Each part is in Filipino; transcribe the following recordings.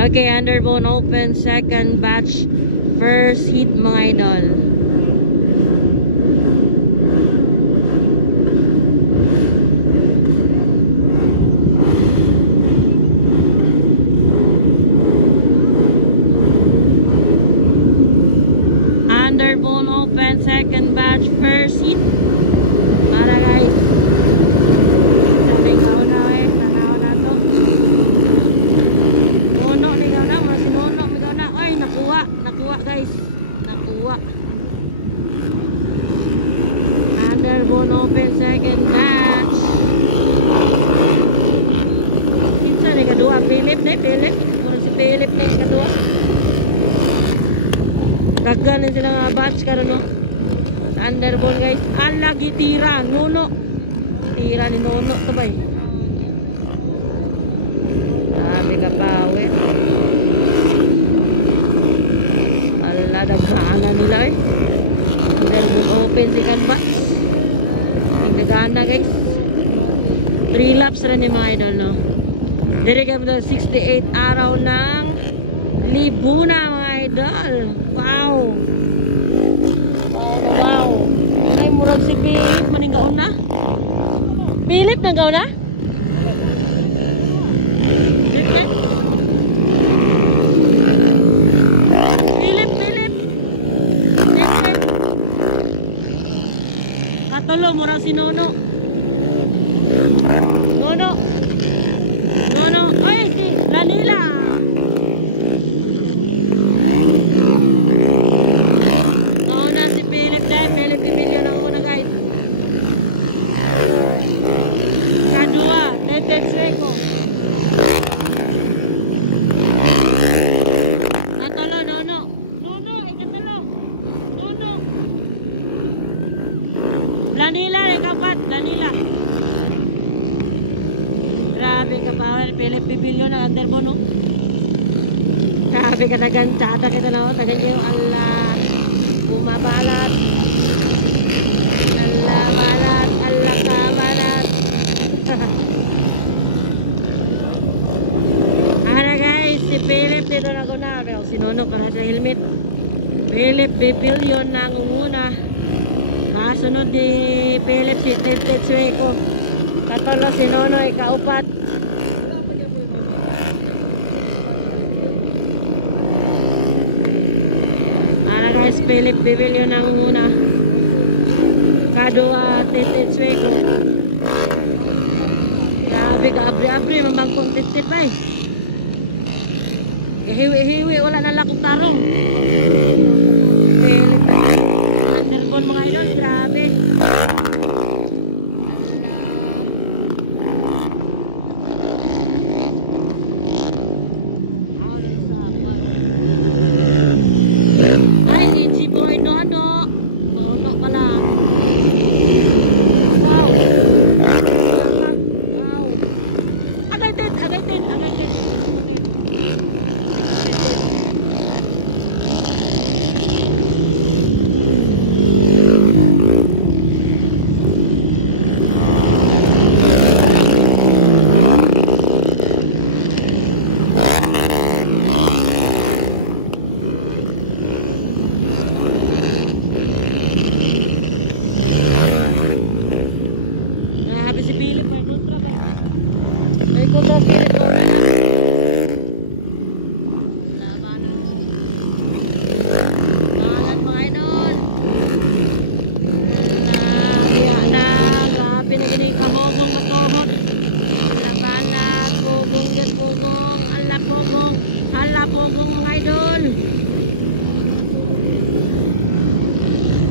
Okay, underbone open, second batch, first heat mga idol. Underbone open, second batch, first heat. Para guys. Underbone open, second batch. Kinsa ni kadua? Philip ni Philip. Mura si Philip ni kadua. Daghan sila nga batch karon no. Sa underbone guys. Ang lagi tira, nuno. Tira ni nuno to bay. Sabi ka pa wet. Ala daghanan nila eh. Underbone open second batch. Gana guys 3 laps rin yung mga idol no. Dire kami na 68 araw ng Libuna mga idol. Wow. Wow. Ay murag si Philip maninggaon na. Philip nanggaon na? Tolo murang si Nono. Nono. Ay, si Lanila. Nauna si Philip dahil. Philip Emilio na una guys. Kadua, Tetex Reco. Natolo, Nono. Nono, ikatalo. Nono. Lanila, ikapat, Lanila. Grabe ka pa, Philip Bibilyo na underbone no. Grabe ka nagansada kita no, tagal yung Allah. Bumabalat. Allah balat, Allah ka balat. Ara guys, si Philip dito na ko na. Pero sinunok ka na sa helmet. Philip Bibilyo na nguna. Kasunod ni Philip si Tetex Reco. Katolo si Nonoy kaupat. Ana guys, Philip Bibilyo nang una. Kadua Tetex Reco. Grabe ka abri-abri mambangkong titit pa eh. Hiwi-hiwi wala na lakong tarong. Philip underbone mga idol, grabe. Ay, si G-Boy Nono. Nono pala. Wow. Wow. Agad-ted.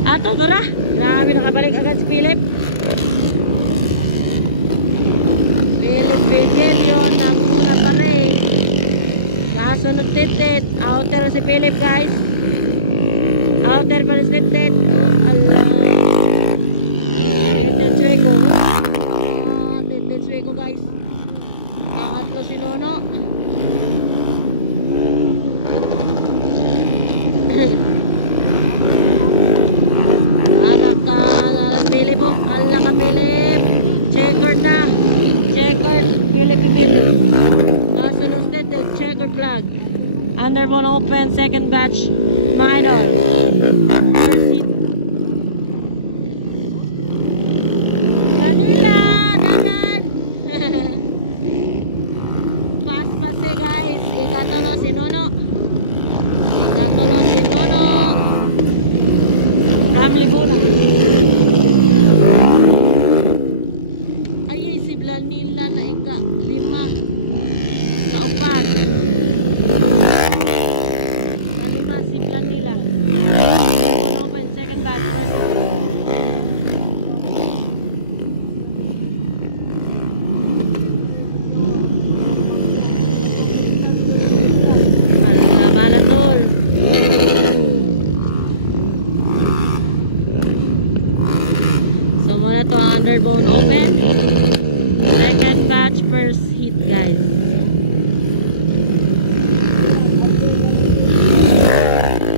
Ato tara. Grabe nakabalik agad si Philip. Philip Bigelio na muna pa rin. Kasunod titit. Outer si Philip guys. Outer pa rin si titit. Allah. Titit Suego. Titit Suego guys. Pangatlo si Nono. Checkered na. Checkered. Philip Bigelio. Kasunod titit. Checkered lang. Underbone open, second batch, mga idol. First seat